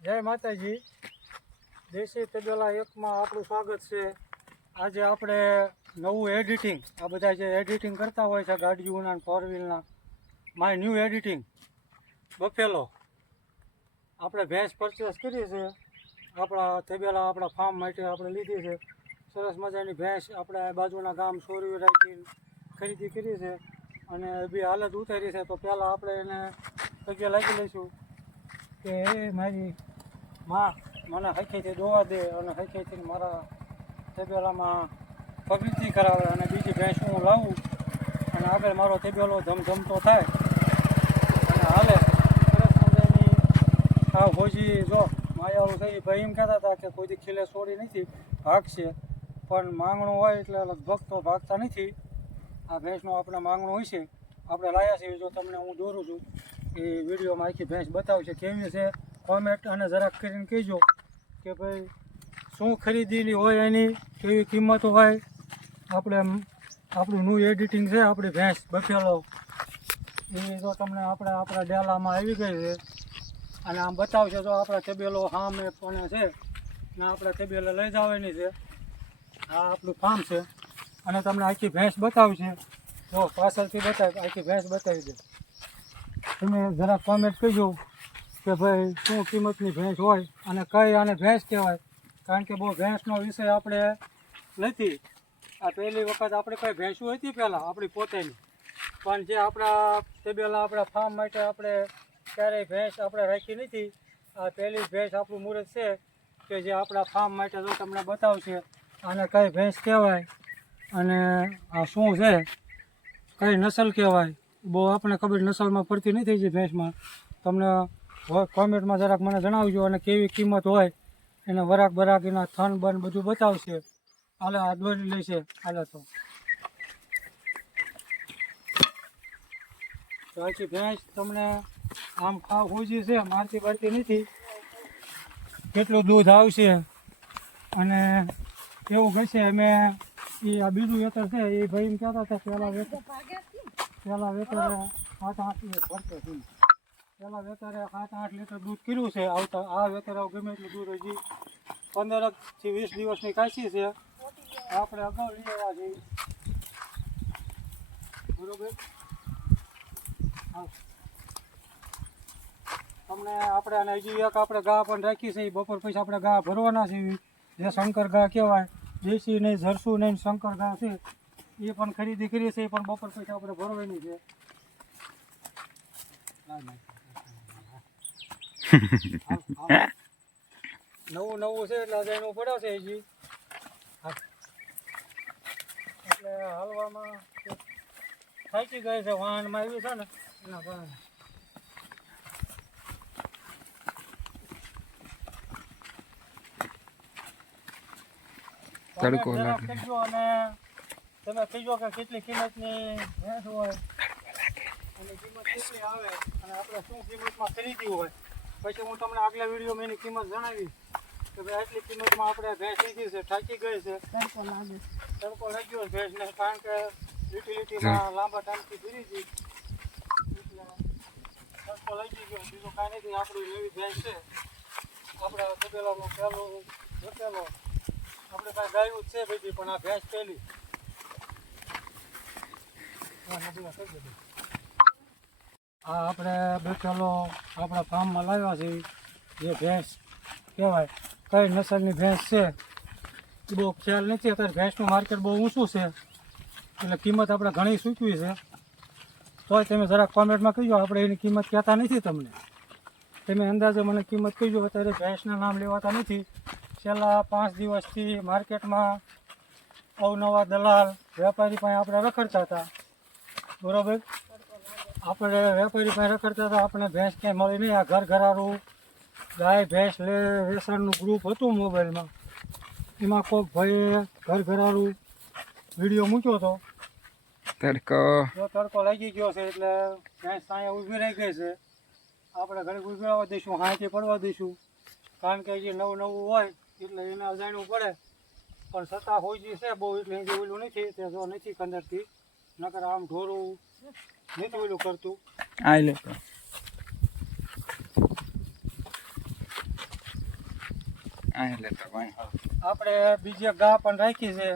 જય માતાજી, દેશી તબેલા એકમાં આપણું સ્વાગત છે. આજે આપણે નવું એડિટિંગ, આ બધા જે એડિટિંગ કરતા હોય છે ગાડીઓના ફોર વ્હીલના, માય ન્યૂ એડિટિંગ બફેલો આપણે ભેંસ પરચેસ કરી છે. આપણા તબેલા આપણા ફાર્મ માટે આપણે લીધી છે. સરસ મજાની ભેંસ આપણે બાજુના ગામ સોરી રાખી ખરીદી કરી છે અને બી હાલત ઉતારી છે. તો પહેલાં આપણે એને પગે લાગી લઈશું કે એ મારી માં મને હખેથી દોવા દે અને હખેથી મારા તબેલામાં પગીથી કરાવે અને બીજી ભેંસ હું લાવું અને આગળ મારો તબેલો ધમધમતો થાય અને હાલે. સરસ મજાની આ હોજી જો માયાળું થઈ ભાઈ એમ કહેતા હતા કે કોઈ ખીલે છોડી નથી ભાગશે, પણ માંગણું હોય એટલે લગભગ તો ભાગતા નથી. આ ભેંસનું આપણે માંગણું હોય છે, આપણે લાવ્યા છીએ. જો તમને હું દોરું છું એ વિડીયોમાં આખી ભેંસ બતાવશે કેવી છે. કોમેન્ટ અને જરાક કરીને કહેજો કે ભાઈ શું ખરીદેલી હોય, એની કેવી કિંમત હોય. આપણે આપણું ન્યૂ એડિટિંગ છે આપણી ભેંસ બફેલો, એ જો તમને આપણા ડેલામાં આવી ગઈ છે અને આમ બતાવશે. જો આપણા તબેલો સામે પણ છે ને આપણે તબેલે લઈ જવાની છે. આ આપણું ફાર્મ છે અને તમને આખી ભેંસ બતાવશે. જો પાછળથી બતાવી આખી ભેંસ બતાવી દે. તમે જરા કોમેન્ટ કહેજો કે ભાઈ શું કિંમતની ભેંસ હોય અને કઈ આને ભેંસ કહેવાય. કારણ કે બહુ ભેંસનો વિષય આપણે નથી. આ પહેલી વખત આપણે કઈ ભેંસું હતી પહેલાં આપણી પોતાની, પણ જે આપણા તબેલા આપણા ફાર્મ માટે આપણે ક્યારેય ભેંસ આપણે રાખી નથી. આ પહેલી ભેંસ આપણું મુહૂર્ત છે કે જે આપણા ફાર્મ માટે જો તમને બતાવશે આને કઈ ભેંસ કહેવાય અને આ શું છે, કઈ નસલ કહેવાય. બહુ આપણે ખબર નસલમાં પડતી નથી જે ભેંસમાં. તમને કોમેન્ટમાં જરાક મને જણાવજો અને કેવી કિંમત હોય એને વરાક બરાક એના થન બન બધું બતાવશે. હાલે આ દોરી લેશે હાલે તો આખી ભેંસ તમને આમ ખાવ હોજી છે, મારતી બારતી નથી. કેટલું દૂધ આવશે અને કેવું ગશે. અમે એ આ બીજું વેતર છે એ ભાઈ એમ કહેતા હતા પહેલાં વેતરે 7-8 ભરતો છે. પહેલાં વેતરે 7-8 લીટર દૂધ કર્યું છે. આવતા આ વેતરે ગમે એટલું દૂધ હજી 15 થી 20 દિવસની કાશી છે. આપણે અગાઉ લઈ આવ્યા છીએ બરોબર. તમને આપણે અને હજી એક આપણે ગા પણ રાખી છે. બપોર પછી આપણે ગા ભરવાના છે, જે શંકર ગા કહેવાય. દેશી નહીં, જરસું નહીં, શંકર ગા છે એ પણ ખરીદી કરી છે. એ પણ બપોર પછી આપણે ભરવાની છે. નવું છે એટલે આજે એનું પડ્યો છે હજી. એટલે હાલવામાં થાકી ગઈ છે, વાહનમાં આવ્યું છે ને એના કારણે. તડકો લાગે અને તમે કહીજો કે કેટલી કિંમતની ભેંસ હોય અને કિંમત કેટલી આવે અને આપણે શું કિંમતમાં ખરીદી હોય. પછી હું તમને આગલા વિડીયોમાં એની કિંમત જણાવીશ કે ભાઈ આટલી કિંમતમાં આપણે ભેંસ લીધી છે. થાકી ગઈ છે, તડકો લાગ્યો ભેંસને, કારણ કે લીટીમાં લાંબા ટાઈમથી ફરી હતી એટલે તડકો લાગી ગયો. બીજું કાંઈ નથી. આપણી નવી ભેંસ છે, આપણા તબેલાનો પહેલો બફેલો. આપણે કાંઈ ગાયું જ છે બધી, પણ આ ભેંસ પહેલી. આ આપણે બફેલો આપણા ફાર્મમાં લાવ્યા છે. જે ભેંસ કહેવાય કઈ નસલની ભેંસ છે એ બહુ ખ્યાલ નથી. અત્યારે ભેંસનું માર્કેટ બહુ ઊંચું છે એટલે કિંમત આપણે ઘણી ચૂકવી છે. તોય તમે જરાક કોમેન્ટમાં કહીજો. આપણે એની કિંમત કહેતા નથી તમને. તમે અંદાજે મને કિંમત કહીજો. અત્યારે ભેંસના નામ લેવાતા નથી. છેલ્લા 5 દિવસથી માર્કેટમાં અવનવા દલાલ વેપારી પાસે આપણે રખડતા હતા બરાબર. આપણે વેપારી પાસે રખડતા હતા, આપણે ભેંસ ક્યાંય મળી નહીં. આ ઘરારું ગાય ભેંસ વેચાણનું ગ્રુપ હતું મોબાઈલમાં, એમાં કોઈક ભાઈએ ઘરારું વિડીયો મૂક્યો હતો. તડકો લાગી ગયો છે એટલે ભેંસ અહીંયા ઊભી રહી ગઈ છે. આપણે ઘરે ઊભી રહેવા દઈશું, હાંથી પડવા દઈશું. કારણ કે જે નવું હોય એટલે એને જાણવું પડે. પણ છતાં હોજી છે બહુ, એટલે જે ઓલું નથી તે જો નથી કંદરથી, નકર આમ ઢોરું નથી ઓલું કરતું. આપણે બીજી ગા પણ રાખી છે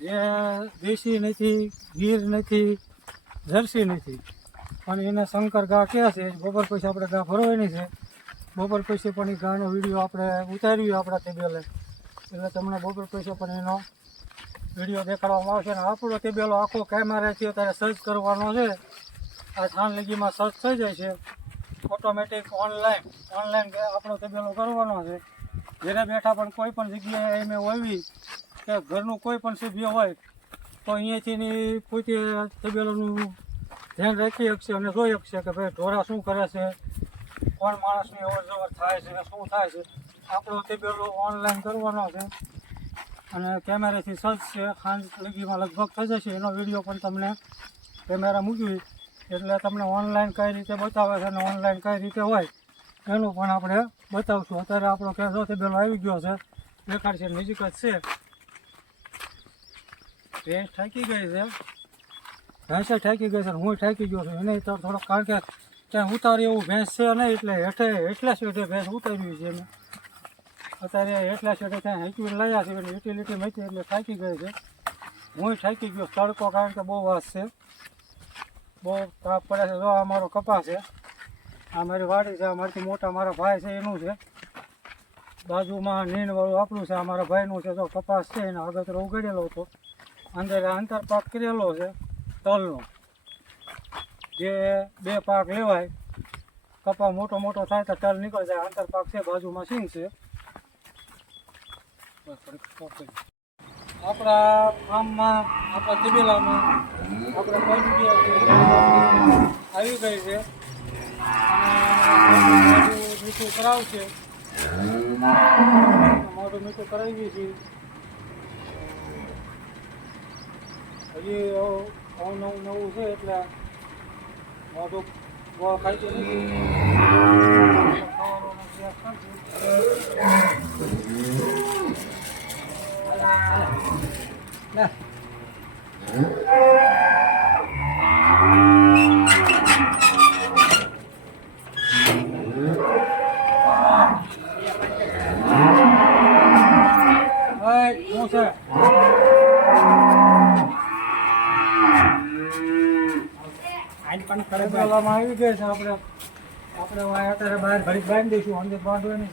જે દેશી નથી, ગીર નથી, જર્સી નથી, પણ એને શંકર ગા કહે છે. બપોર પછી આપણે ગા ભરવાની છે. બપોર પછી પણ એ ગાનો વિડીયો આપણે ઉતાર્યું આપણા તબેલે, એટલે તમને બપોર પછી પણ એનો વિડીયો દેખાડવામાં આવશે. અને આપણો તબેલો આખો કેમેરાથી અત્યારે સર્ચ કરવાનો છે. આ છાનલગીમાં સર્ચ થઈ જાય છે ઓટોમેટિક ઓનલાઈન આપણો તબેલો કરવાનો છે. ઘરે બેઠા પણ કોઈ પણ જગ્યાએ એમ હોવી કે ઘરનું કોઈ પણ સભ્ય હોય તો અહીંયાથી પોતે તબેલોનું ધ્યાન રાખી શકશે અને જોઈ શકશે કે ભાઈ ઢોરા શું કરે છે, કોણ માણસની અવર જવર થાય છે, શું થાય છે. આપણો તબેલો ઓનલાઈન કરવાનો છે અને કેમેરાથી સર્ચ છે. સાંજ લગીમાં લગભગ થઈ જશે એનો વિડીયો પણ તમને કેમેરા મૂકવી એટલે તમને ઓનલાઈન કઈ રીતે બતાવે છે અને ઓનલાઈન કઈ રીતે હોય એનું પણ આપણે બતાવશું. અત્યારે આપણો કેસો તબેલો આવી ગયો છે, દેખાડશે નજીક જ છે. ભેંસ થાકી ગઈ છે, ભેંસે થાકી ગઈ છે, હું થાકી ગયો છું. એને તો થોડોક કારણ કે ક્યાંય ઉતારી એવું ભેંસ છે નહીં, એટલે એટલા શેઠે ભેંસ ઉતારવી છે એને. અત્યારે એટલા શેઠે ત્યાં હેંચવીને લાવ્યા છે એટલે યુટિલિટી મળી એટલે થાકી ગઈ છે. હું થાકી ગયો. તડકો કારણ કે બહુ વાસ છે, બહુ તાપ પડે છે. જો આ મારો કપાસ છે, આ મારી વાડી છે, અમારથી મોટા મારા ભાઈ છે એનું છે, બાજુમાં નીણવાળું આપણું છે, આ મારા ભાઈનું છે. જો કપાસ છે એને આગળ ઉગાડેલો હતો, અંદર આંતર પાક કરેલો છે તલનો, જે 2 પાક લેવાય. કપા મોટો થાય તો તલ નીકળી જાય. આંતર પાક છે, બાજુમાં સિંગ છે. આપણા ફાર્મમાં, આપણા તબેલામાં આપણે કોઈ જગ્યાએ આવી ગઈ છે અને મીઠું કરાવશે. મોઢું મીઠું કરાવી છે. હજી નવું છે એટલે મોઢું ગોળ ખાઈ નથી. ખાવાનો અભ્યાસ કરશે. શું છે તબેલામાં આવી ગયા છે. આપણે અત્યારે બહાર ઘડીક બાંધી દઈશું. અંદર બાંધવા નહીં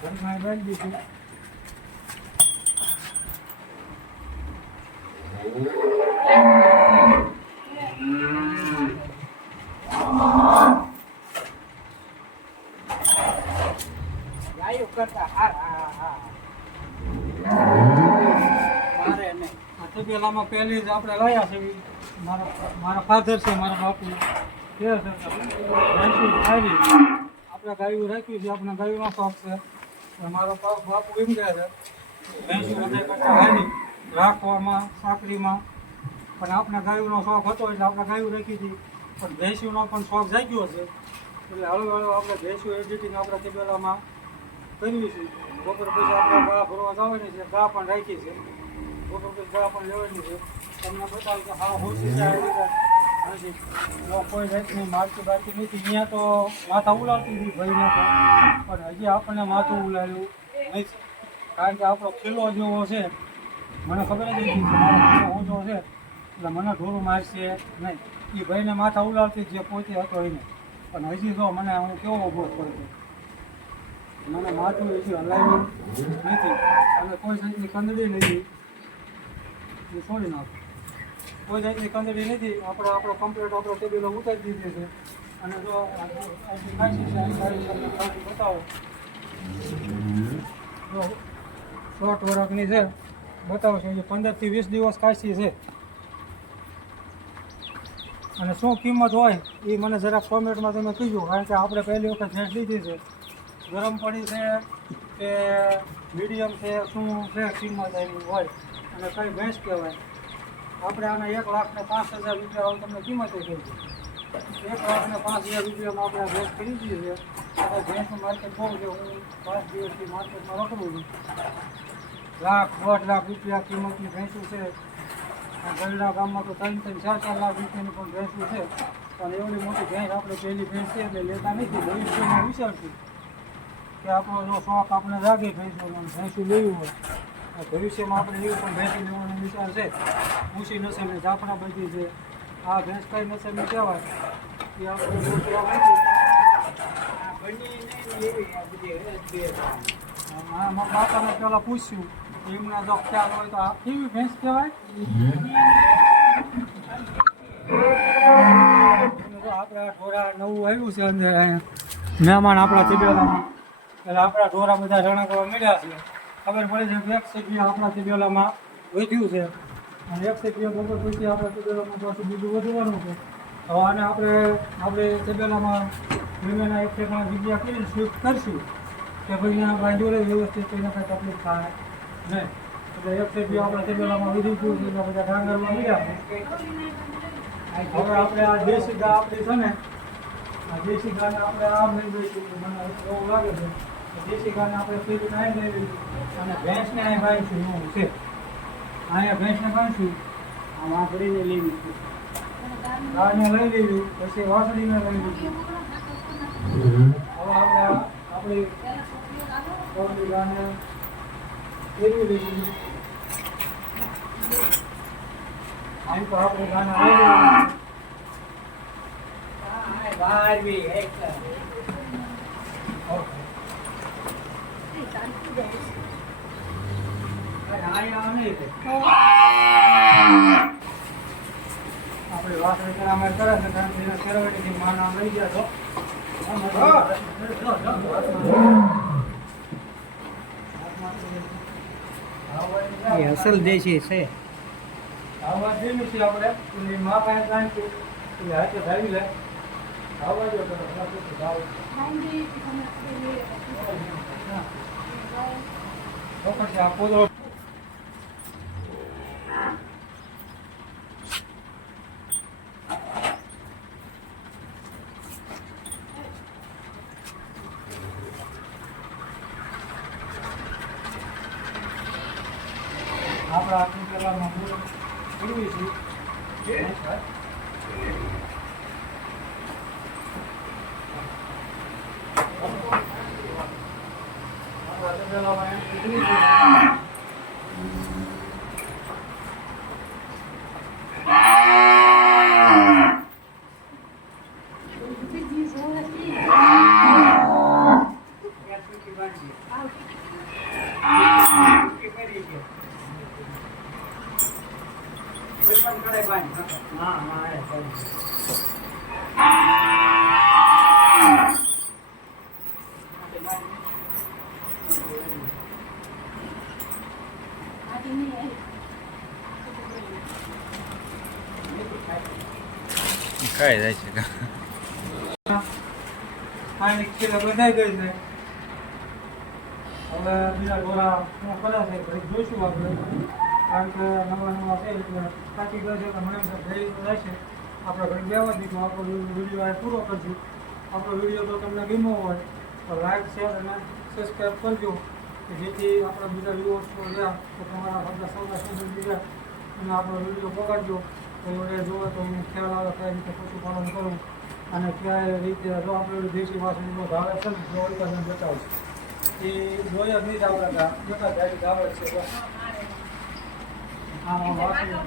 ઘરમાં બાંધી દઈશું. તબેલામાં પહેલી જ આપણે લાવ્યા છે. મારા ફાધર છે, મારા બાપુ છે. આપણે ગાયું રાખ્યું છે, આપણે ગાયુંનો શોખ છે. મારો બાપુ એમ કહે છે ભેંસું બધા કરતા હારી રાખવામાં, સાકરીમાં. પણ આપણે ગાયુંનો શોખ હતો એટલે આપણે ગાયું રાખી હતી. પણ ભેંસુનો પણ શોખ જાગ્યો છે એટલે હળવે આપણે ભેંસું એડિટિંગ આપણા તબેલામાં કરવી છે. બપોર પછી આપણે ગા ભરવા જવાની છે, ગા પણ રાખી છે. બપોર પછી ગા પણ લેવાની છે. તમને બતાવું કે હા હોશી જાય નથી, કોઈ જાતની મારતી બારતી નથી. અહીંયા તો માથા ઉલાવતી હતી ભાઈને તો, પણ હજી આપણને માથું ઉલાવ્યું નહીં, કારણ કે આપણો કિલ્લો જેવો છે. મને ખબર જ નથી કે મારો કિલ્લો ઓછો છે એટલે મને ઢોરું મારશે નહીં. એ ભાઈને માથા ઉલાવતી જે પોતે હતો એને, પણ હજી તો મને હું કેવો ઉભો પડતો, મને માથું હજી હલાવ્યું નથી અને કોઈ જાતની કંદડી નથી. હું છોડી નાખું, કોઈ જાતની કંદડી નથી. આપણો કમ્પ્લીટ આપણો તબેલો ઉતારી દીધો છે. અને જો બતાવો, જો શોર્ટ વરખની છે, બતાવશો. એ 15 થી 20 દિવસ કાશી છે. અને શું કિંમત હોય એ મને જરાક કોમેન્ટમાં તમે કહીજો, કારણ કે આપણે પહેલી વખત ભેંસ લીધી છે. ગરમ પડી છે કે મીડિયમ છે, શું છે કિંમત એની હોય અને કઈ ભેંસ કહેવાય. આપણે આને 1,05,000 રૂપિયા તમને કિંમત કહી છે. 1,05,000 રૂપિયામાં આપણે ભેંસ ખરીદી છે. આપણે ભેંસનું માર્કેટ બહુ છે. હું 5 દિવસથી માર્કેટમાં રોકડું છું. 1,00,000 1,50,000 રૂપિયા કિંમતની ભેંસું છે. ગરડા ગામમાં તો 3-3, 4-4 લાખ રૂપિયાની પણ ભેંસું છે. પણ એવડી મોટી ભેંસ આપણે પહેલી ભેંસ છે એટલે લેતા નથી. ભવિષ્યમાં વિચારશું કે આપણો જો શોખ આપણે જાગે ભેંસું લેવું હોય તો ભવિષ્યમાં આપણે એવું પણ ભેંસી લેવાનો વિચાર છે. ઊંચી નસલની જાફરાબાદી છે, આ ભેંસ કઈ નસલની કહેવાય એ આપણે મારા બાપાને પહેલાં પૂછ્યું એમના જો ખ્યાલ હોય તો આ કેવી ભેંસ કહેવાય. આપણે આ ઢોરા નવું આવ્યું છે અંદર અહીંયા મહેમાન આપણા તબેલામાં એટલે આપણા ઢોરા બધા રણકવા મળ્યા છે. ખબર પડે છે કે એક સભ્ય આપણા તબેલામાં વધ્યું છે અને એક સભ્ય બગર પછી આપણા તબેલામાં પાછું બીજું વધવાનું છે. હવે આને આપણે તબેલામાં વિમેના એક ઠેકાણા જગ્યા કરીને શિફ્ટ કરશું કે ભાઈ અહીંયા બાંધોરે વ્યવસ્થિત કોઈને કાંઈ તકલીફ થાય નહીં. એટલે એક સભ્ય આપણા તબેલામાં વધી ગયું છે એટલે બધા ડાંગરમાં મળ્યા છે. હવે આપણે આ દેશી ગા આપણી છે ને આ દેશી ગાને આપણે આમ લઈ દઈશું મને એવું લાગે છે. દેશી ગાને આપણે ફીટ નાઈ લેવી અને ભેંસને અહીં બાંધશું એવું છે. અહીંયા ભેંસને બાંધશું આ વાંસળીને લેવી છે. ગાને લઈ લેવી પછી વાંસળીને લઈ લીધી. હવે આપણે આપણી ગાને ફેરવી લઈશું. અહીં તો આપણે ગાના લઈ લેવું. આપણે વાસણ કરામાં કરે છે કારણ કે ફેરવણીથી માના લઈ ગયા તો અસલ દેશી છે. આવા જેવી છે આપણે એટલે મા પાસે કાંઈ એટલે હાથે ધાવી લે આવવા જો પછી આપો તો આપણા આખી કલામાં પૂરવી છે. ખાઈ જાય છે. પાણી ખીલે બંધાઈ ગઈ છે. હવે બીજા ઢોરા શું કરે છે ઘડી જોઈશું આપણે કારણ કે નવા છે એટલે થાકી ગયો છે તો મને જઈ રહેશે. આપણે ઘડી બેવા દીધું આપણો વિડીયો આ પૂરો કરશું. આપણો વિડીયો તો તમને ગમ્યો હોય તો લાઈક શેર અને સબસ્ક્રાઈબ કરજો કે જેથી આપણા બીજા વ્યુઅર્સ રહ્યા તો તમારા બધા સૌના સુધી રહ્યા અને આપણો વિડીયો પકડજો તો એ જોવે તો એને ખ્યાલ આવે કઈ રીતે પશુપાલન કરવું અને કયા રીતે જો આપણે દેશી વાસણીનો ધાવે છે ને જો તમને બતાવશે એ જોયા નહીં જ આપણે મોટા ગાડી ધાવે છે. હા વાસણી